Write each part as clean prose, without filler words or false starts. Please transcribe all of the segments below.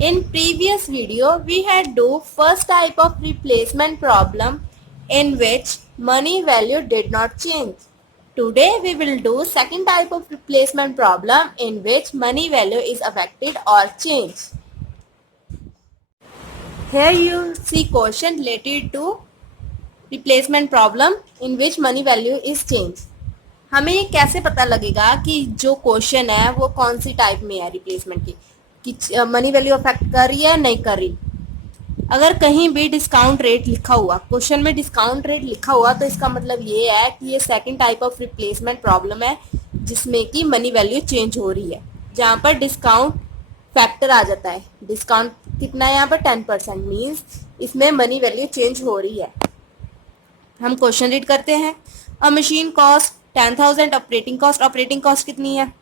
In previous video, we had do first type of replacement problem in which money value did not change. Today we will do second type of replacement problem in which money value is affected or changed. Here you see question related to replacement problem in which money value is changed. हमें ये कैसे पता लगेगा कि जो question है वो कौन सी टाइप में है रिप्लेसमेंट की, कि मनी वैल्यू अफेक्ट कर रही है नहीं कर रही। अगर कहीं भी डिस्काउंट रेट लिखा हुआ, क्वेश्चन में डिस्काउंट रेट लिखा हुआ, तो इसका मतलब ये है कि ये second type of replacement problem है जिसमें कि मनी वैल्यू चेंज हो रही है, जहाँ पर डिस्काउंट फैक्टर आ जाता है। डिस्काउंट कितना है यहाँ पर 10%, मीन्स इसमें मनी वैल्यू चेंज हो रही है। हम क्वेश्चन रीड करते हैं। अ मशीन कॉस्ट 10,000, ऑपरेटिंग कॉस्ट कितनी है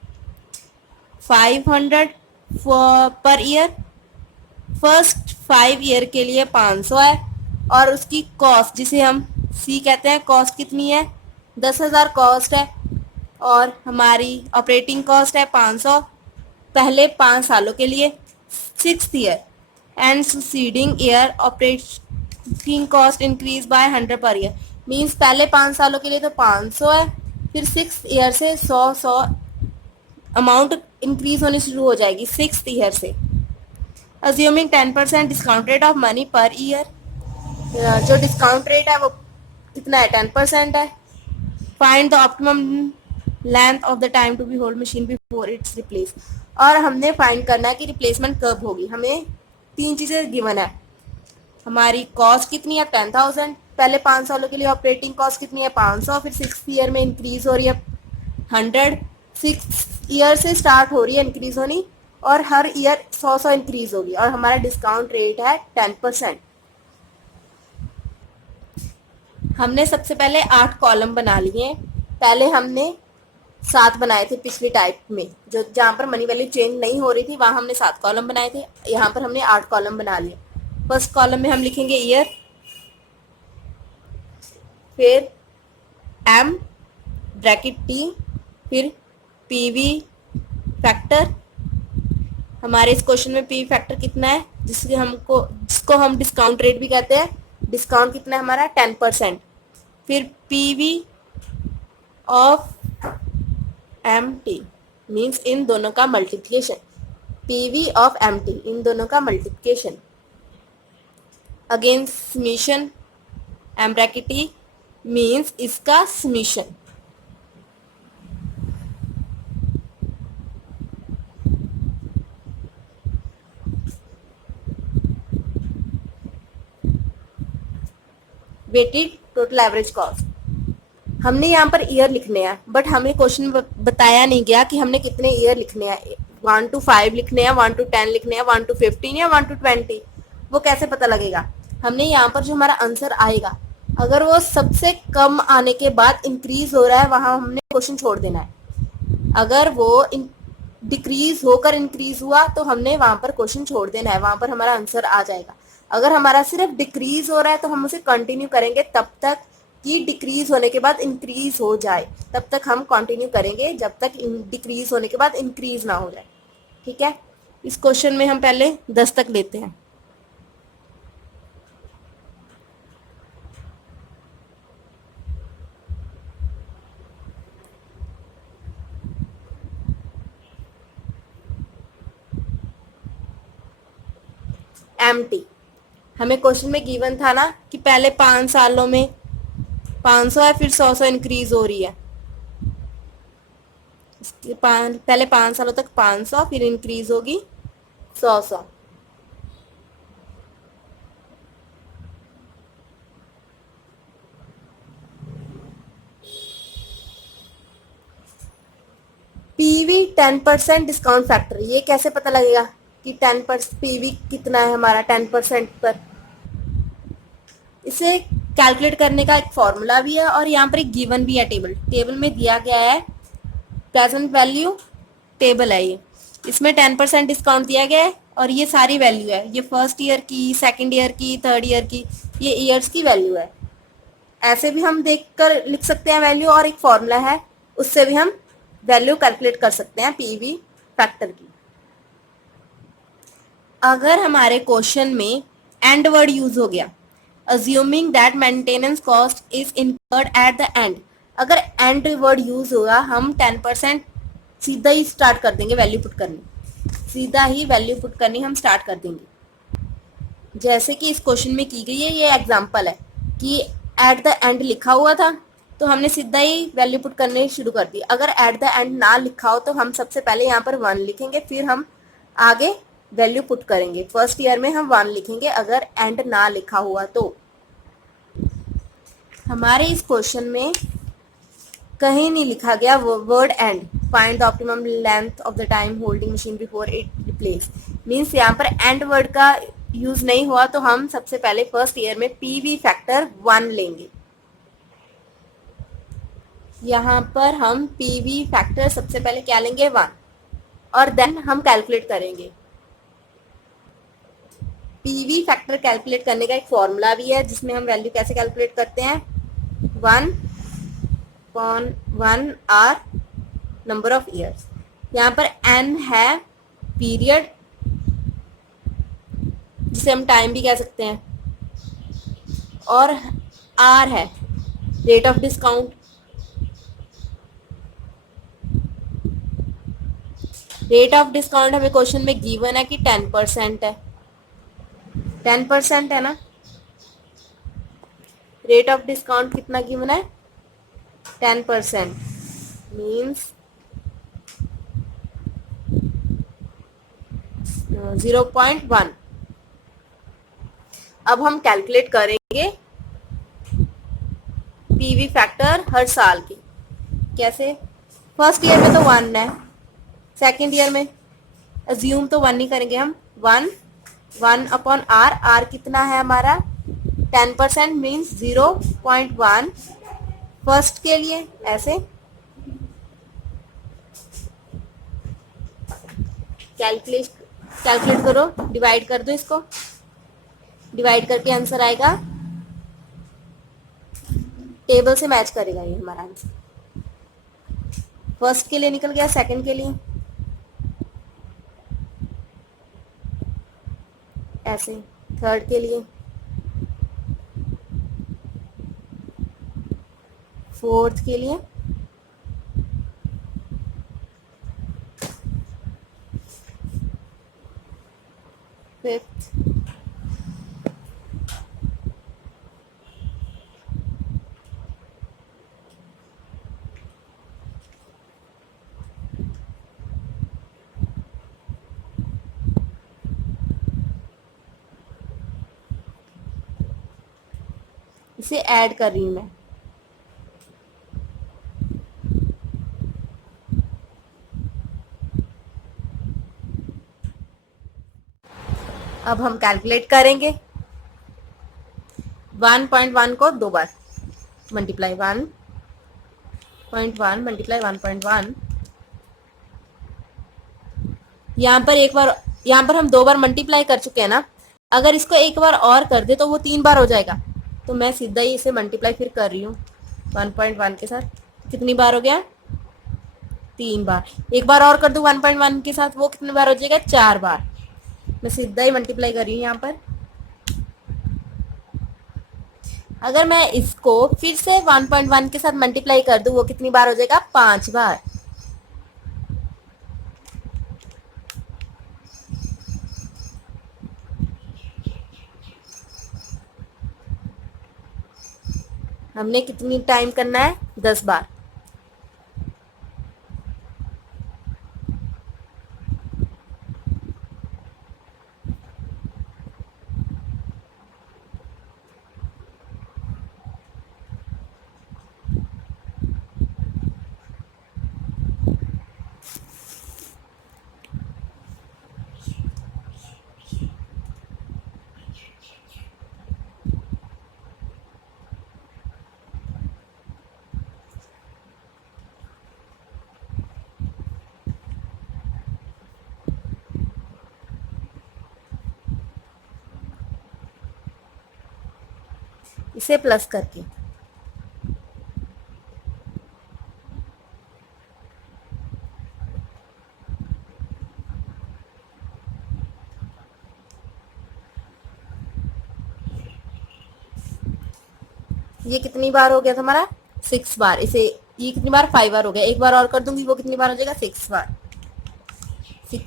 500 पर ईयर। फर्स्ट 5 ईयर के लिए 500 है और उसकी कॉस्ट जिसे हम सी कहते हैं, कॉस्ट कितनी है 10,000 कॉस्ट है और हमारी ऑपरेटिंग कॉस्ट है 500 पहले 5 सालों के लिए। 6th year and succeeding year operating cost increase by 100 per year, means पहले 5 सालों के लिए तो 500 है, फिर 6th ईयर से 100 अमाउंट इंक्रीज होनी शुरू हो जाएगी 6th ईयर से। Assuming 10% discount rate of money per year, जो डिस्काउंट रेट है वो कितना है 10% है। Find the optimum length of the time to be hold machine before it's replace, और हमने फाइंड करना है कि रिप्लेसमेंट कब होगी। हमें 3 चीज़ें गिवन है, हमारी कॉस्ट कितनी है 10,000 पहले 5 सालों के लिए, ऑपरेटिंग कॉस्ट कितनी है 500, फिर 6th ईयर में इंक्रीज हो रही है 100, 6th ईयर से स्टार्ट हो रही है इंक्रीज होनी और हर ईयर 100 इंक्रीज होगी, और हमारा डिस्काउंट रेट है 10%। हमने सबसे पहले 8 कॉलम बना लिए। पहले हमने 7 बनाए थे पिछली टाइप में, जो जहाँ पर मनी वैल्यू चेंज नहीं हो रही थी वहाँ हमने 7 कॉलम बनाए थे, यहाँ पर हमने 8 कॉलम बना लिए। फर्स्ट कॉलम में हम लिखेंगे ईयर, फिर एम ब्रैकेट टी, फिर पीवी फैक्टर। हमारे इस क्वेश्चन में पीवी फैक्टर कितना है जिसको हम डिस्काउंट रेट भी कहते हैं। डिस्काउंट कितना है हमारा 10%। फिर PV of M T, means इन दोनों का multiplication, PV of M T इन दोनों का multiplication. Again summation M bracket T means इसका summation. Weighted total average cost. हमने यहाँ पर ईयर लिखने हैं, बट हमें क्वेश्चन बताया नहीं गया कि हमने कितने ईयर लिखने हैं, 1 to 5 लिखने हैं, 1 to 10 लिखने हैं, 1 to 15 या 1 to 20, वो कैसे पता लगेगा। हमने यहाँ पर जो हमारा आंसर आएगा, अगर वो सबसे कम आने के बाद इंक्रीज हो रहा है वहाँ हमने क्वेश्चन छोड़ देना है। अगर वो डिक्रीज होकर इंक्रीज हुआ तो हमने वहाँ पर क्वेश्चन छोड़ देना है, वहाँ पर हमारा आंसर आ जाएगा। अगर हमारा सिर्फ डिक्रीज हो रहा है तो हम उसे कंटिन्यू करेंगे तब तक कि डिक्रीज होने के बाद इंक्रीज हो जाए, तब तक हम कंटिन्यू करेंगे जब तक डिक्रीज होने के बाद इंक्रीज ना हो जाए। ठीक है, इस क्वेश्चन में हम पहले 10 तक लेते हैं। एमटी, हमें क्वेश्चन में गिवन था ना कि पहले 5 सालों में 500 है, फिर 100 इंक्रीज हो रही है। पहले 5 सालों तक 500, फिर इंक्रीज होगी 100। पीवी 10% डिस्काउंट फैक्टर, ये कैसे पता लगेगा कि 10% पीवी कितना है हमारा 10% पर। इसे कैलकुलेट करने का एक फॉर्मूला भी है और यहाँ पर एक गिवन भी है, टेबल में दिया गया है, प्रेजेंट वैल्यू टेबल है ये, इसमें 10% डिस्काउंट दिया गया है और ये सारी वैल्यू है, ये फर्स्ट ईयर की, सेकंड ईयर की, थर्ड ईयर की, ये ईयर्स की वैल्यू है। ऐसे भी हम देखकर लिख सकते हैं वैल्यू, और एक फॉर्मूला है उससे भी हम वैल्यू कैलकुलेट कर सकते हैं पीवी फैक्टर की। अगर हमारे क्वेश्चन में एंड वर्ड यूज हो गया, assuming that maintenance cost is incurred at the end, अगर एंड वर्ड यूज होगा हम 10% सीधा ही स्टार्ट कर देंगे वैल्यू पुट करनी, सीधा ही वैल्यू पुट करनी हम स्टार्ट कर देंगे। जैसे कि इस क्वेश्चन में की गई है, ये एग्जांपल है कि एट द एंड लिखा हुआ था तो हमने सीधा ही वैल्यू पुट करने शुरू कर दी। अगर एट द एंड ना लिखा हो तो हम सबसे पहले यहाँ पर 1 लिखेंगे, फिर हम आगे वैल्यू पुट करेंगे। फर्स्ट ईयर में हम 1 लिखेंगे अगर एंड ना लिखा हुआ तो। हमारे इस क्वेश्चन में कहीं नहीं लिखा गया word and. Find the optimum length of the time holding machine before it replace, means यहाँ पर एंड वर्ड का यूज नहीं हुआ तो हम सबसे पहले फर्स्ट ईयर में पीवी फैक्टर 1 लेंगे। यहाँ पर हम पीवी फैक्टर सबसे पहले क्या लेंगे 1, और देन हम कैलकुलेट करेंगे। पीवी फैक्टर कैलकुलेट करने का एक फॉर्मूला भी है जिसमें हम वैल्यू कैसे कैलकुलेट करते हैं, 1/1 आर नंबर ऑफ ईयर्स। यहाँ पर एन है पीरियड जिसे हम टाइम भी कह सकते हैं, और आर है rate of discount. Rate of discount हमें क्वेश्चन में गिवन है कि 10% है, 10% है ना। रेट ऑफ डिस्काउंट कितना गिवन है, 10%, मीन्स 0.1। अब हम कैलकुलेट करेंगे पीवी फैक्टर हर साल की। कैसे, फर्स्ट ईयर में तो 1 है, सेकेंड ईयर में अज्यूम तो 1 ही करेंगे हम, 1 अपॉन आर, आर कितना है हमारा 10%, मीन्स 0.1 फर्स्ट के लिए। ऐसे कैलकुलेट करो, डिवाइड कर दो इसको, डिवाइड करके आंसर आएगा, टेबल से मैच करेगा ये हमारा आंसर। फर्स्ट के लिए निकल गया, सेकंड के लिए ऐसे, थर्ड के लिए, फोर्थ के लिए, फिफ्थ, इसे ऐड कर रही हूं मैं। अब हम कैलकुलेट करेंगे 1.1 को 2 बार मल्टीप्लाई, 1.1 मल्टीप्लाई 1.1। यहाँ पर एक बार, यहाँ पर हम 2 बार मल्टीप्लाई कर चुके हैं ना, अगर इसको एक बार और कर दे तो वो 3 बार हो जाएगा, तो मैं सीधा ही इसे मल्टीप्लाई फिर कर रही हूँ 1.1 के साथ। कितनी बार हो गया, 3 बार। एक बार और कर दूं 1.1 के साथ, वो कितनी बार हो जाएगा, 4 बार। मैं सीधा ही मल्टीप्लाई कर रही हूँ यहाँ पर। अगर मैं इसको फिर से 1.1 के साथ मल्टीप्लाई कर दूं, वो कितनी बार हो जाएगा, 5 बार। हमने कितनी टाइम करना है, 10 बार। इसे प्लस करके ये कितनी बार हो गया था हमारा? 6 बार। इसे ये कितनी बार? 5 बार हो गया। एक बार और कर दूंगी, वो कितनी बार हो जाएगा? 6 बार। 6।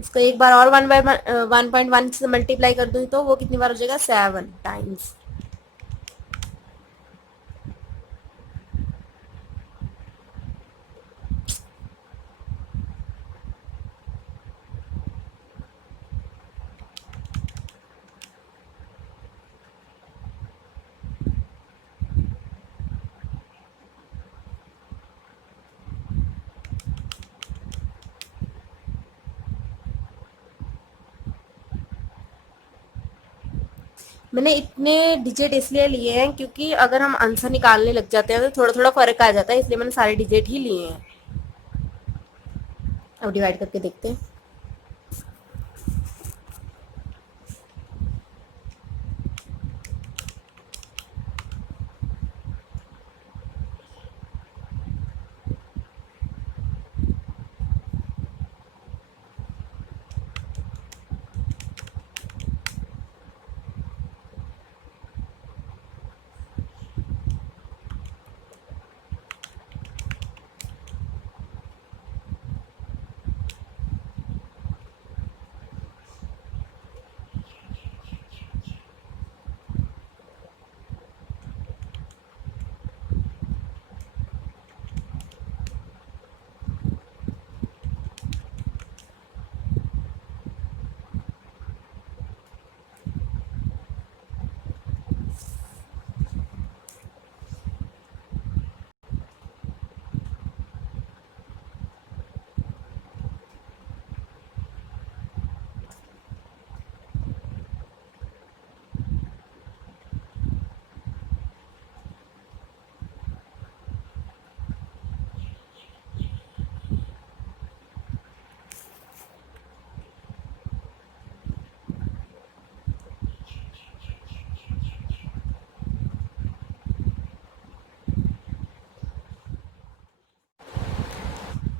इसको एक बार और 1/1 से मल्टीप्लाई कर दूंगी तो वो कितनी बार हो जाएगा? 7 टाइम्स। मैंने इतने डिजिट इसलिए लिए हैं क्योंकि अगर हम आंसर निकालने लग जाते हैं तो थोड़ा थोड़ा फर्क आ जाता है, इसलिए मैंने सारे डिजिट ही लिए हैं। अब डिवाइड करके देखते हैं।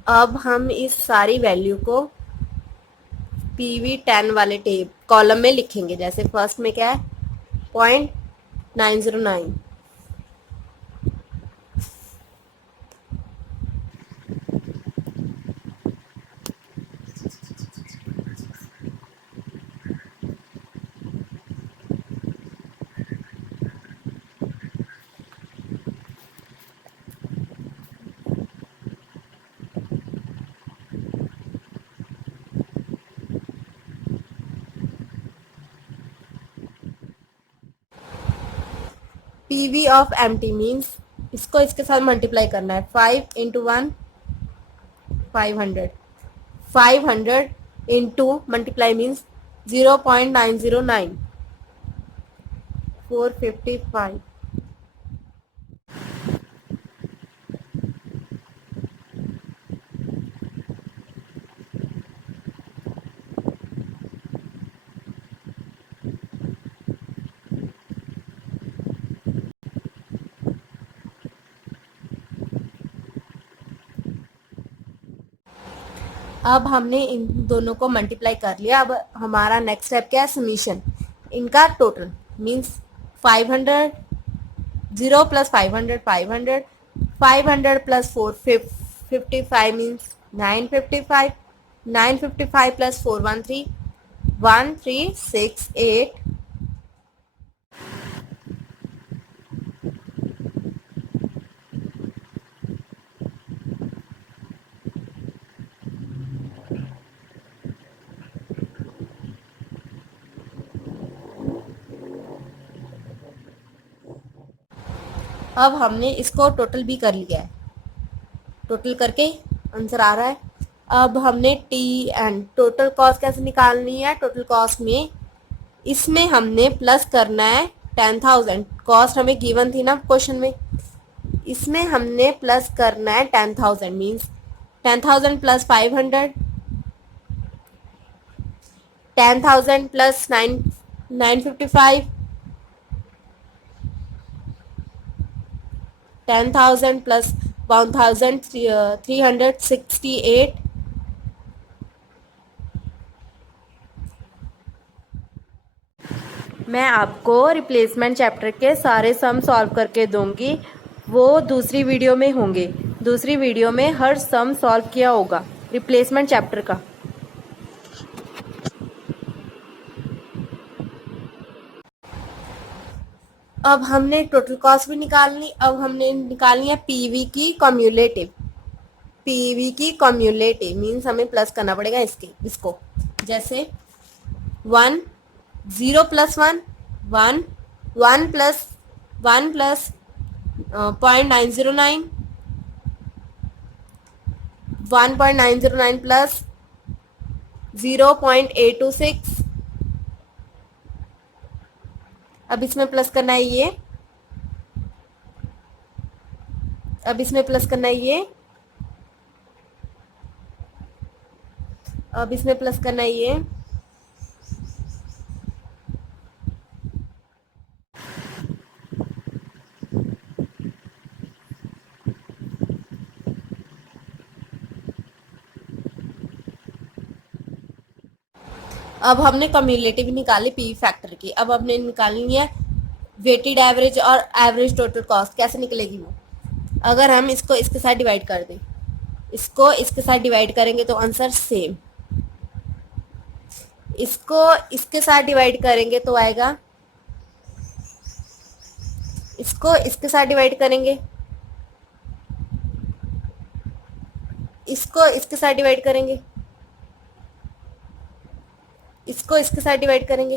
अब हम इस सारी वैल्यू को PV10 वाले टेब कॉलम में लिखेंगे। जैसे फर्स्ट में क्या है? 0.909। PV ऑफ एम्प्टी मीन्स इसको इसके साथ मल्टीप्लाई करना है। 5 इंटू 1 500। 500 into multiply means 0.909 455। अब हमने इन दोनों को मल्टीप्लाई कर लिया। अब हमारा नेक्स्ट स्टेप क्या है? समीशन इनका total means 500 0 plus 500 500 500 plus 455 means 955 955 plus 413 1368। अब हमने इसको टोटल भी कर लिया है। टोटल करके आंसर आ रहा है। अब हमने टी एंड टोटल कॉस्ट कैसे निकालनी है? टोटल कॉस्ट में इसमें हमने प्लस करना है 10,000। कॉस्ट हमें गिवन थी ना क्वेश्चन में, इसमें हमने प्लस करना है 10,000 मीन्स 10,000 प्लस 500 10,000 प्लस 955 10,000 प्लस 1,368 . मैं आपको रिप्लेसमेंट चैप्टर के सारे सम सॉल्व करके दूंगी, वो दूसरी वीडियो में होंगे। दूसरी वीडियो में हर सम सॉल्व किया होगा रिप्लेसमेंट चैप्टर का। अब हमने टोटल कॉस्ट भी निकालनी, अब हमने निकालनी है पीवी की कम्युलेटिव। पीवी की कम्युलेटिव मीन्स हमें प्लस करना पड़ेगा इसको। जैसे 1 0 प्लस 1 1 1 प्लस 1 प्लस 0.909 1.909 प्लस 0.826। अब इसमें प्लस करना है ये, अब इसमें प्लस करना है ये, अब इसमें प्लस करना है ये। अब हमने कम्युलेटिव निकाली पी फैक्टर की, अब हमने निकालनी है वेटेड एवरेज और एवरेज टोटल कॉस्ट। कैसे निकलेगी वो? अगर हम इसको इसके साथ डिवाइड कर दें, इसको इसके साथ डिवाइड करेंगे तो आंसर सेम, इसको इसके साथ डिवाइड करेंगे तो आएगा, इसको इसके साथ डिवाइड करेंगे, इसको इसके साथ डिवाइड करेंगे, इसको इसके साथ डिवाइड करेंगे।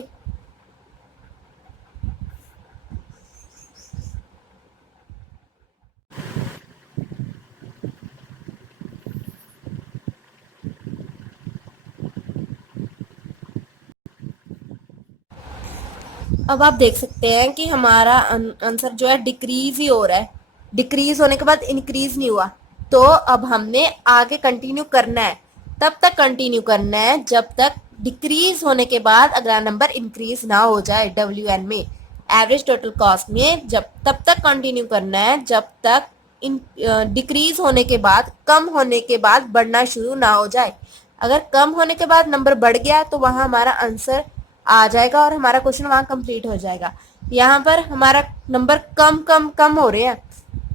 अब आप देख सकते हैं कि हमारा आंसर जो है डिक्रीज ही हो रहा है, डिक्रीज होने के बाद इंक्रीज नहीं हुआ। तो अब हमने आगे कंटिन्यू करना है, तब तक कंटिन्यू करना है जब तक डिक्रीज होने के बाद अगला नंबर इंक्रीज ना हो जाए। WN में एवरेज टोटल कॉस्ट में जब तब तक कंटिन्यू करना है जब तक डिक्रीज होने के बाद, कम होने के बाद बढ़ना शुरू ना हो जाए। अगर कम होने के बाद नंबर बढ़ गया तो वहां हमारा आंसर आ जाएगा और हमारा क्वेश्चन वहां कंप्लीट हो जाएगा। यहाँ पर हमारा नंबर कम कम कम हो रहे हैं,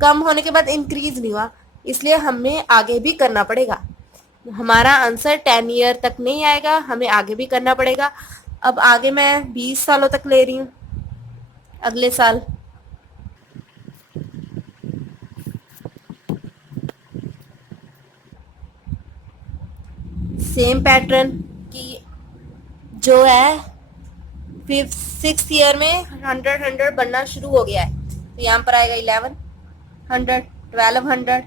कम होने के बाद इंक्रीज नहीं हुआ, इसलिए हमें आगे भी करना पड़ेगा। हमारा आंसर 10 ईयर तक नहीं आएगा, हमें आगे भी करना पड़ेगा। अब आगे मैं 20 सालों तक ले रही हूँ, अगले साल। सेम पैटर्न की जो है 6th ईयर में 100 बनना शुरू हो गया है, तो यहाँ पर आएगा 1100, 1200,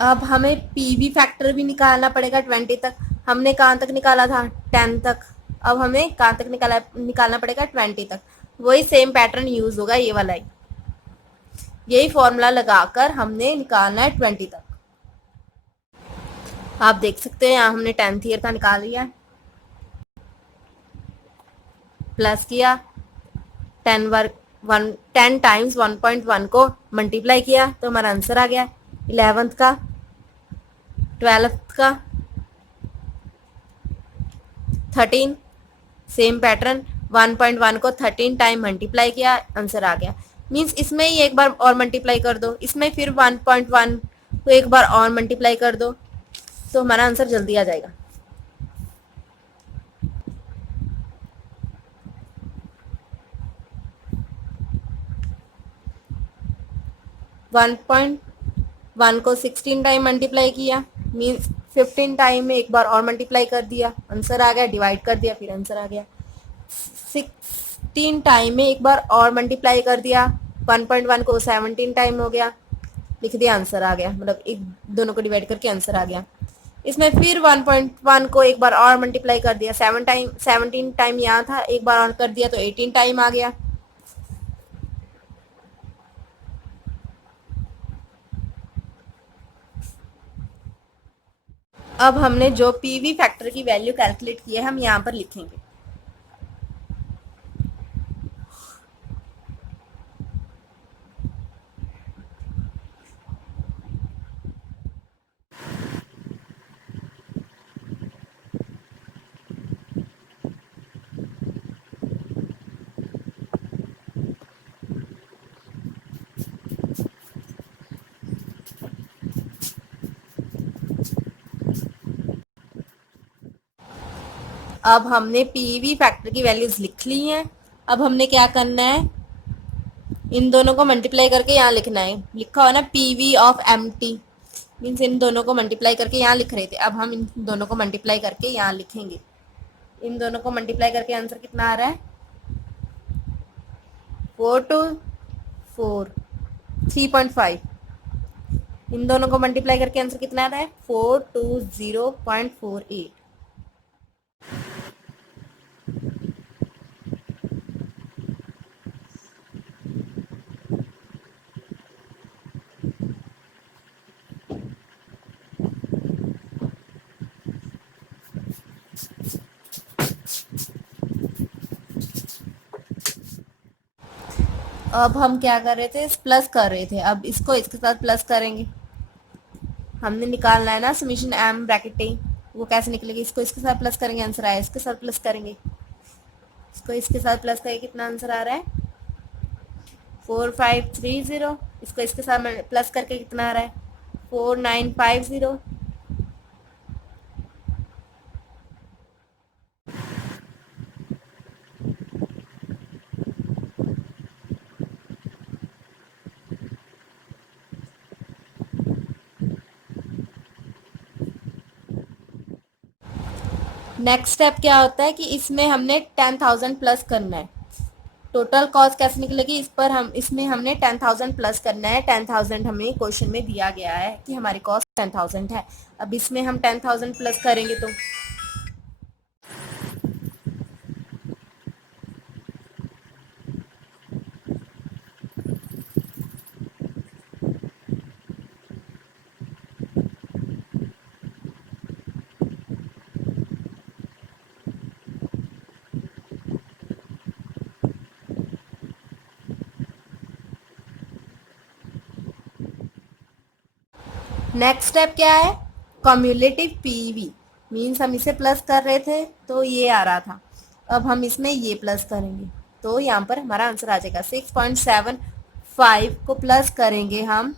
अब हमें पीवी फैक्टर भी निकालना पड़ेगा 20 तक। हमने कहाँ तक निकाला था? 10 तक। अब हमें कहाँ तक निकालना पड़ेगा? 20 तक। वही सेम पैटर्न यूज होगा, ये वाला ही, यही फॉर्मूला लगाकर हमने निकालना है 20 तक। आप देख सकते हैं यहाँ हमने 10th ईयर का निकाल लिया, प्लस किया, 10 टाइम्स 1.1 को मल्टीप्लाई किया तो हमारा आंसर आ गया 11th का, 12th का, 13। सेम पैटर्न 1.1 को 13 टाइम मल्टीप्लाई किया, आंसर आ गया। मीन्स इसमें ही एक बार और मल्टीप्लाई कर दो, इसमें फिर 1.1 को एक बार और मल्टीप्लाई कर दो तो हमारा आंसर जल्दी आ जाएगा। वन पॉइंट वन को 16 टाइम मल्टीप्लाई किया, मीन्स 15 टाइम में एक बार और मल्टीप्लाई कर दिया, आंसर आ गया। डिवाइड कर दिया, फिर आंसर आ गया। 16 टाइम में एक बार और मल्टीप्लाई कर दिया, 1.1 को 17 टाइम हो गया, लिख दिया, आंसर आ गया। मतलब एक दोनों को डिवाइड करके आंसर आ गया। इसमें फिर 1.1 को एक बार और मल्टीप्लाई कर दिया, 17 टाइम यहाँ था, एक बार और कर दिया तो 18 टाइम आ गया। अब हमने जो पीवी फैक्टर की वैल्यू कैलकुलेट की है हम यहाँ पर लिखेंगे। अब हमने पीवी फैक्टर की वैल्यूज लिख ली हैं। अब हमने क्या करना है, इन दोनों को मल्टीप्लाई करके यहाँ लिखना है। लिखा हुआ ना PV of M T, means इन दोनों को मल्टीप्लाई करके यहाँ लिख रहे थे, अब हम इन दोनों को मल्टीप्लाई करके यहाँ लिखेंगे। इन दोनों को मल्टीप्लाई करके आंसर कितना आ रहा है, 4 to 4 3.5। इन दोनों को मल्टीप्लाई करके आंसर कितना आ रहा है, 420.48। अब हम क्या कर रहे थे, प्लस कर रहे थे, अब इसको इसके साथ प्लस करेंगे। हमने निकालना है ना समीशन एम ब्रैकेट ए, वो कैसे निकलेगी, इसको इसके साथ प्लस करेंगे, आंसर आया, इसके साथ प्लस करेंगे, इसको इसके साथ प्लस करेंगे, कितना आंसर आ रहा है 4530। इसको इसके साथ प्लस करके कितना आ रहा है 4950। नेक्स्ट स्टेप क्या होता है कि इसमें हमने 10,000 प्लस करना है। टोटल कॉस्ट कैसे निकलेगी, इस पर हम इसमें हमने 10,000 प्लस करना है। 10,000 हमें क्वेश्चन में दिया गया है कि हमारी कॉस्ट 10,000 है। अब इसमें हम 10,000 प्लस करेंगे तो नेक्स्ट स्टेप क्या है, कम्युलेटिव पीवी, मीन्स हम इसे प्लस कर रहे थे तो ये आ रहा था, अब हम इसमें ये प्लस करेंगे तो यहाँ पर हमारा आंसर आ जाएगा 6.75 को प्लस करेंगे हम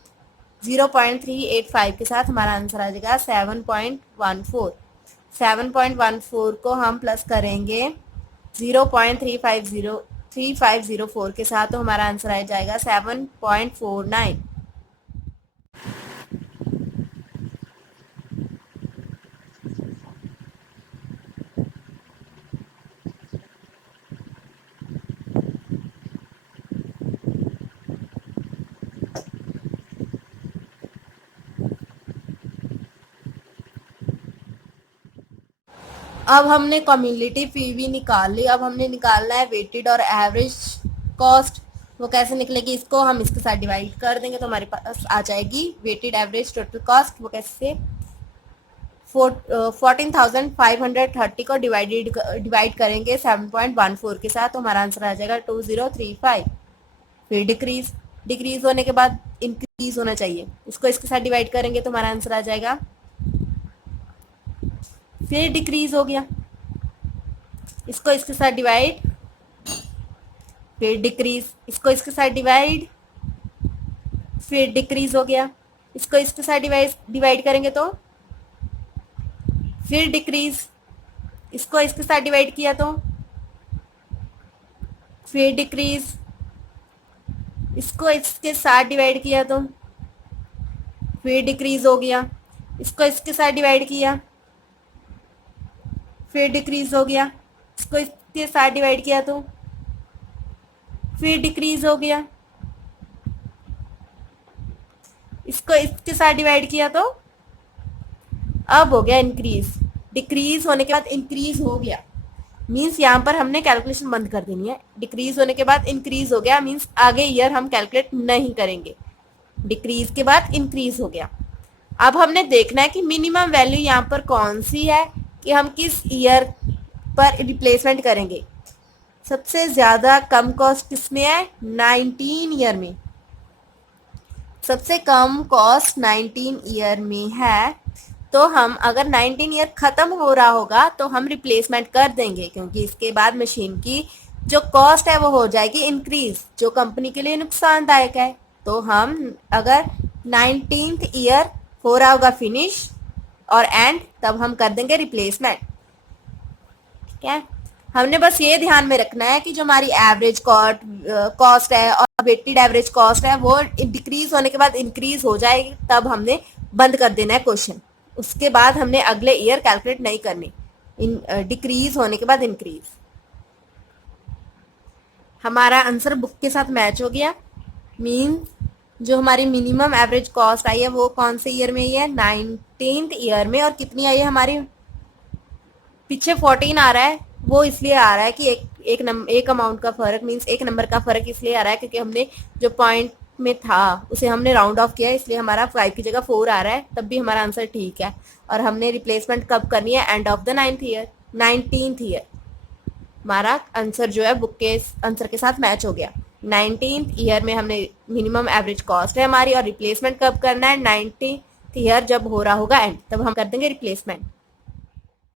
0.385 के साथ, हमारा आंसर आ जाएगा 7.14। 7.14 को हम प्लस करेंगे 0.3504 के साथ, तो हमारा आंसर आ जाएगा 7.49। अब हमने कम्युलेटिव पीवी निकाल ली, अब हमने निकालना है वेटेड और एवरेज कॉस्ट। वो कैसे निकलेगी, इसको हम इसके साथ डिवाइड कर देंगे तो हमारे पास आ जाएगी वेटेड एवरेज टोटल कॉस्ट। वो कैसे 14,530 को डिवाइड करेंगे 7.14 के साथ, तो हमारा आंसर आ जाएगा 2035। फिर डिक्रीज होने के बाद इंक्रीज होना चाहिए, इसको इसके साथ डिवाइड करेंगे तो हमारा आंसर आ जाएगा, फिर डिक्रीज हो गया, इसको इसके साथ डिवाइड, फिर डिक्रीज, इसको इसके साथ डिवाइड, फिर डिक्रीज हो गया, इसको इसके साथ डिवाइड करेंगे तो फिर डिक्रीज, इसको इसके साथ डिवाइड किया तो फिर डिक्रीज, इसको इसके साथ डिवाइड किया तो फिर डिक्रीज हो गया, इसको इसके साथ डिवाइड किया फिर डिक्रीज हो गया, इसको इसके साथ डिवाइड किया तो फिर डिक्रीज हो गया, इसको इसके साथ डिवाइड किया तो अब हो गया इंक्रीज। डिक्रीज होने के बाद इंक्रीज हो गया, मीन्स यहाँ पर हमने कैलकुलेशन बंद कर देनी है। डिक्रीज होने के बाद इंक्रीज हो गया, मीन्स आगे ईयर हम कैलकुलेट नहीं करेंगे। डिक्रीज के बाद इंक्रीज हो गया। अब हमने देखना है कि मिनिमम वैल्यू यहाँ पर कौन सी है कि हम किस ईयर पर रिप्लेसमेंट करेंगे। सबसे ज्यादा कम कॉस्ट किसमें है, 19 ईयर में। सबसे कम कॉस्ट 19 ईयर में है, तो हम अगर 19 ईयर खत्म हो रहा होगा तो हम रिप्लेसमेंट कर देंगे, क्योंकि इसके बाद मशीन की जो कॉस्ट है वो हो जाएगी इंक्रीज, जो कंपनी के लिए नुकसानदायक है। तो हम अगर 19th ईयर हो रहा होगा फिनिश और एंड, तब हम कर देंगे रिप्लेसमेंट। क्या हमने बस ये ध्यान में रखना है कि जो हमारी एवरेज कॉस्ट है और वेटेड एवरेज कॉस्ट है वो डिक्रीज होने के बाद इंक्रीज हो जाएगी, तब हमने बंद कर देना है क्वेश्चन। उसके बाद हमने अगले ईयर कैलकुलेट नहीं करनी, डिक्रीज होने के बाद इंक्रीज। हमारा आंसर बुक के साथ मैच हो गया। मीन जो हमारी मिनिमम एवरेज कॉस्ट आई है वो कौन से ईयर में आई है, 19th ईयर में। और कितनी आई है हमारी, पीछे 14 आ रहा है, वो इसलिए आ रहा है कि एक अमाउंट का फर्क, मीन्स एक नंबर का फर्क इसलिए आ रहा है क्योंकि हमने जो पॉइंट में था उसे हमने राउंड ऑफ किया, इसलिए हमारा 5 की जगह 4 आ रहा है, तब भी हमारा आंसर ठीक है। और हमने रिप्लेसमेंट कब करनी है, end of the 19th year. हमारा आंसर जो है बुक के आंसर के साथ मैच हो गया। 19th ईयर में हमने मिनिमम एवरेज कॉस्ट है हमारी, और रिप्लेसमेंट कब करना है, 19th ईयर जब हो रहा होगा एंड, तब हम कर देंगे रिप्लेसमेंट।